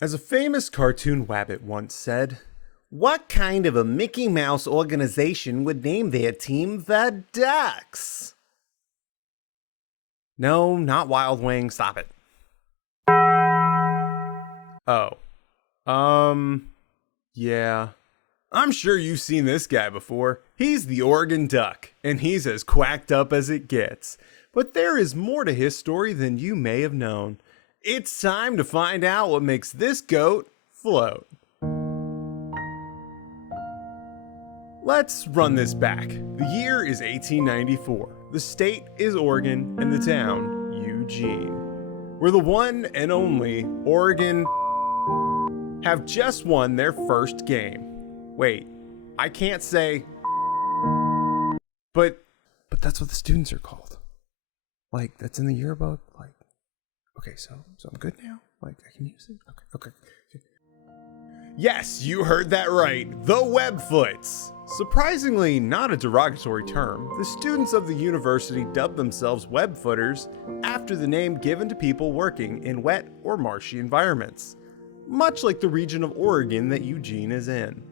As a famous cartoon wabbit once said, what kind of a Mickey Mouse organization would name their team the Ducks? No, not Wild Wing, stop it. Oh. Yeah. I'm sure you've seen this guy before. He's the Oregon Duck, and he's as quacked up as it gets. But there is more to his story than you may have known. It's time to find out what makes this goat float. Let's run this back. The year is 1894. The state is Oregon and the town Eugene. Where the one and only Oregon have just won their first game. Wait, I can't say, but that's what the students are called. Like, that's in the yearbook. Like, okay, so I'm good now. Like, I can use it. Okay. Yes, you heard that right. The Webfoots. Surprisingly, not a derogatory term. The students of the university dubbed themselves Webfooters after the name given to people working in wet or marshy environments, much like the region of Oregon that Eugene is in.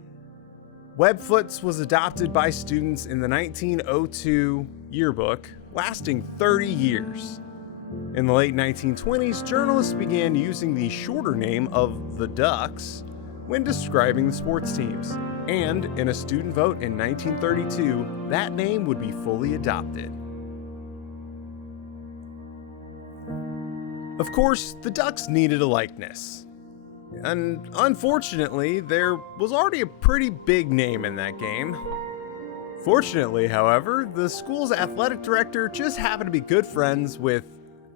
Webfoots was adopted by students in the 1902 yearbook, lasting 30 years. In the late 1920s, journalists began using the shorter name of the Ducks when describing the sports teams, and in a student vote in 1932, that name would be fully adopted. Of course, the Ducks needed a likeness. And unfortunately, there was already a pretty big name in that game. Fortunately, however, the school's athletic director just happened to be good friends with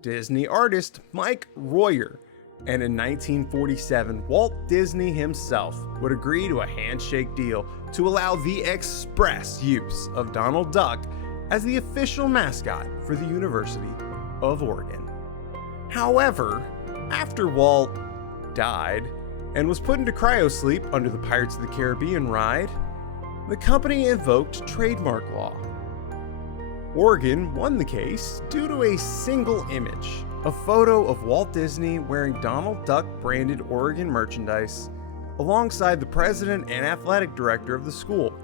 Disney artist Mike Royer, and in 1947, Walt Disney himself would agree to a handshake deal to allow the express use of Donald Duck as the official mascot for the University of Oregon. However, after Walt died and was put into cryosleep under the Pirates of the Caribbean ride, the company invoked trademark law. Oregon won the case due to a single image, a photo of Walt Disney wearing Donald Duck branded Oregon merchandise alongside the president and athletic director of the school,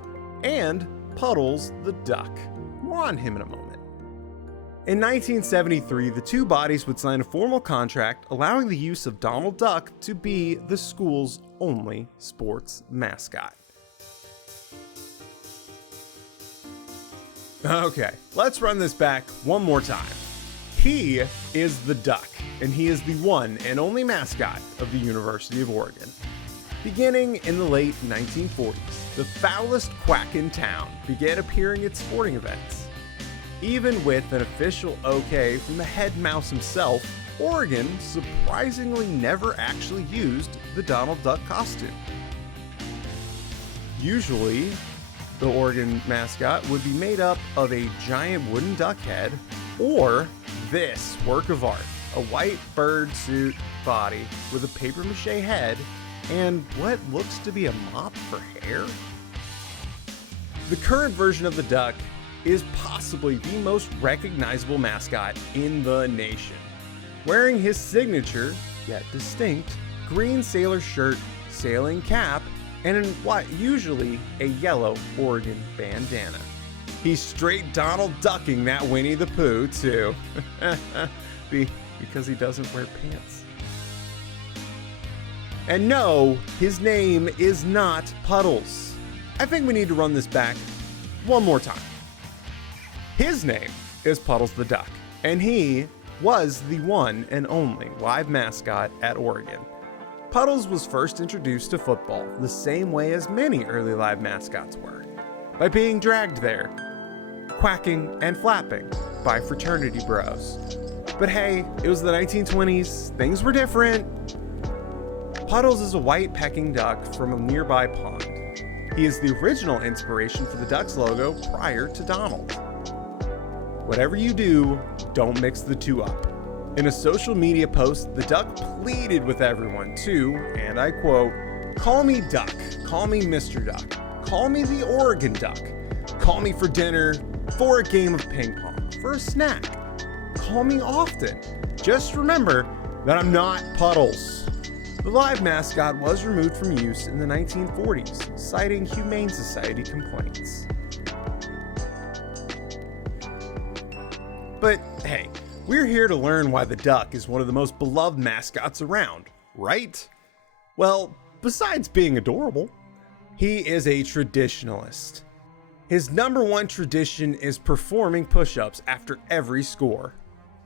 and Puddles the Duck. More on him in a moment. In 1973, the two bodies would sign a formal contract allowing the use of Donald Duck to be the school's only sports mascot. Okay, let's run this back one more time. He is the Duck, and he is the one and only mascot of the University of Oregon. Beginning in the late 1940s, the foulest quack in town began appearing at sporting events. Even with an official okay from the head mouse himself, Oregon surprisingly never actually used the Donald Duck costume. Usually, the Oregon mascot would be made up of a giant wooden duck head, or this work of art, a white bird suit body with a papier-mâché head and what looks to be a mop for hair. The current version of the duck is possibly the most recognizable mascot in the nation, wearing his signature, yet distinct, green sailor shirt, sailing cap, and in what usually a yellow Oregon bandana. He's straight Donald Ducking that Winnie the Pooh too, because he doesn't wear pants. And no, his name is not Puddles. I think we need to run this back one more time. His name is Puddles the Duck, and he was the one and only live mascot at Oregon. Puddles was first introduced to football the same way as many early live mascots were, by being dragged there, quacking and flapping by fraternity bros. But hey, it was the 1920s, things were different. Puddles is a white pecking duck from a nearby pond. He is the original inspiration for the Ducks logo prior to Donald. Whatever you do, don't mix the two up. In a social media post, the duck pleaded with everyone to, and I quote, "Call me Duck, call me Mr. Duck, call me the Oregon Duck, call me for dinner, for a game of ping pong, for a snack. Call me often. Just remember that I'm not Puddles." The live mascot was removed from use in the 1940s, citing Humane Society complaints. But hey, we're here to learn why the duck is one of the most beloved mascots around, right? Well, besides being adorable, he is a traditionalist. His number one tradition is performing push-ups after every score.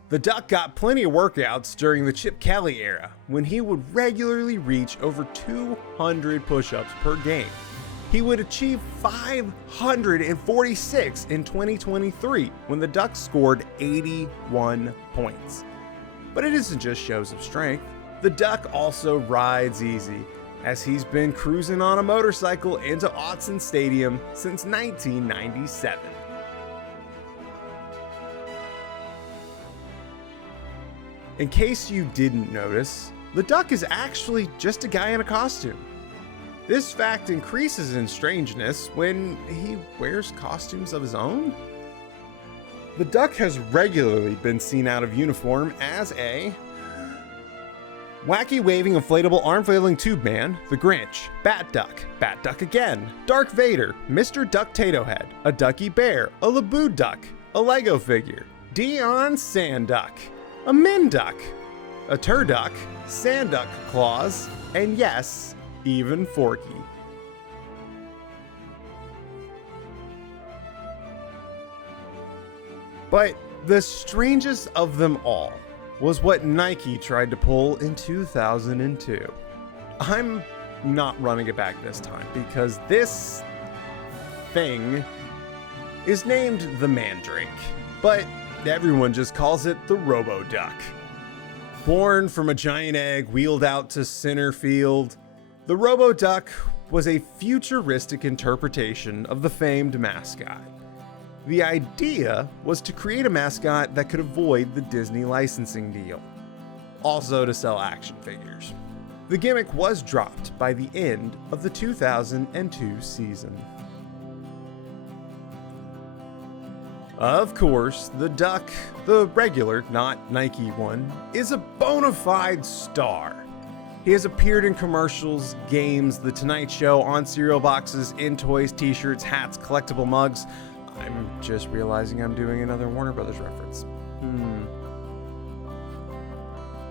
The duck got plenty of workouts during the Chip Kelly era, when he would regularly reach over 200 push-ups per game. He would achieve 546 in 2023, when the duck scored 81 points. But it isn't just shows of strength. The duck also rides easy, as he's been cruising on a motorcycle into Autzen Stadium since 1997. In case you didn't notice, the duck is actually just a guy in a costume. This fact increases in strangeness when he wears costumes of his own. The duck has regularly been seen out of uniform as a wacky waving inflatable arm flailing tube man, the Grinch, Bat Duck again, Darth Vader, Mr. Duck Tato Head, a Ducky Bear, a Laboo Duck, a Lego figure, Dion Sand Duck, a Min Duck, a Turduck, Sand Duck Claws, and yes, even Forky. But the strangest of them all was what Nike tried to pull in 2002. I'm not running it back this time because this thing is named the Mandrake, but everyone just calls it the Robo-Duck. Born from a giant egg wheeled out to center field, the Robo-Duck was a futuristic interpretation of the famed Mascot. The idea was to create a mascot that could avoid the Disney licensing deal, also to sell action figures. The gimmick was dropped by the end of the 2002 season. Of course, the duck, the regular, not Nike one, is a bona fide star. He has appeared in commercials, games, The Tonight Show, on cereal boxes, in toys, t-shirts, hats, collectible mugs. I'm just realizing I'm doing another Warner Brothers reference.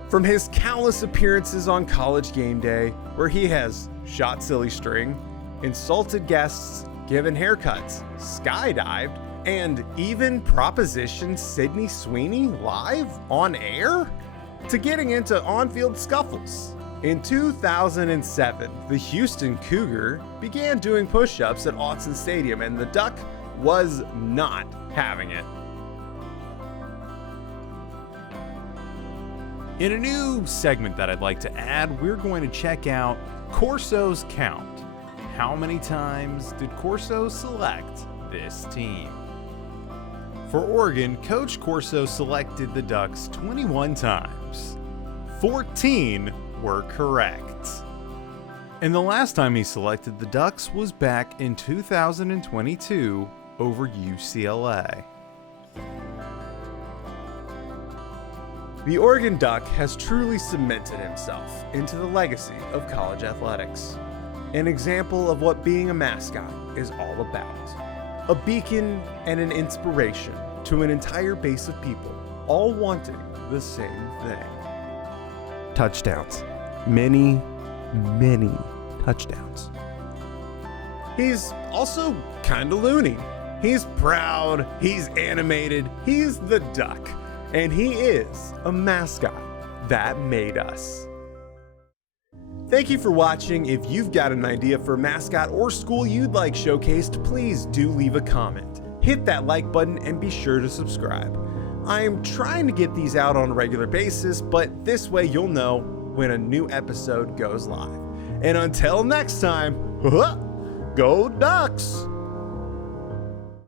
From his countless appearances on College Game Day, where he has shot silly string, insulted guests, given haircuts, skydived, and even propositioned Sydney Sweeney live on air, to getting into on-field scuffles. In 2007, the Houston Cougar began doing push-ups at Autzen Stadium, and the duck was not having it. In a new segment that I'd like to add, we're going to check out Corso's count. How many times did Corso select this team? For Oregon, Coach Corso selected the Ducks 21 times. 14 were correct. And the last time he selected the Ducks was back in 2022 over UCLA. The Oregon Duck has truly cemented himself into the legacy of college athletics. An example of what being a mascot is all about. A beacon and an inspiration to an entire base of people, all wanting the same thing. Touchdowns. Many, many touchdowns. He's also kinda loony. He's proud, he's animated, he's the duck, and he is a mascot that made us. Thank you for watching. If you've got an idea for a mascot or school you'd like showcased, please do leave a comment. Hit that like button and be sure to subscribe. I'm trying to get these out on a regular basis, but this way you'll know when a new episode goes live. And until next time, go Ducks!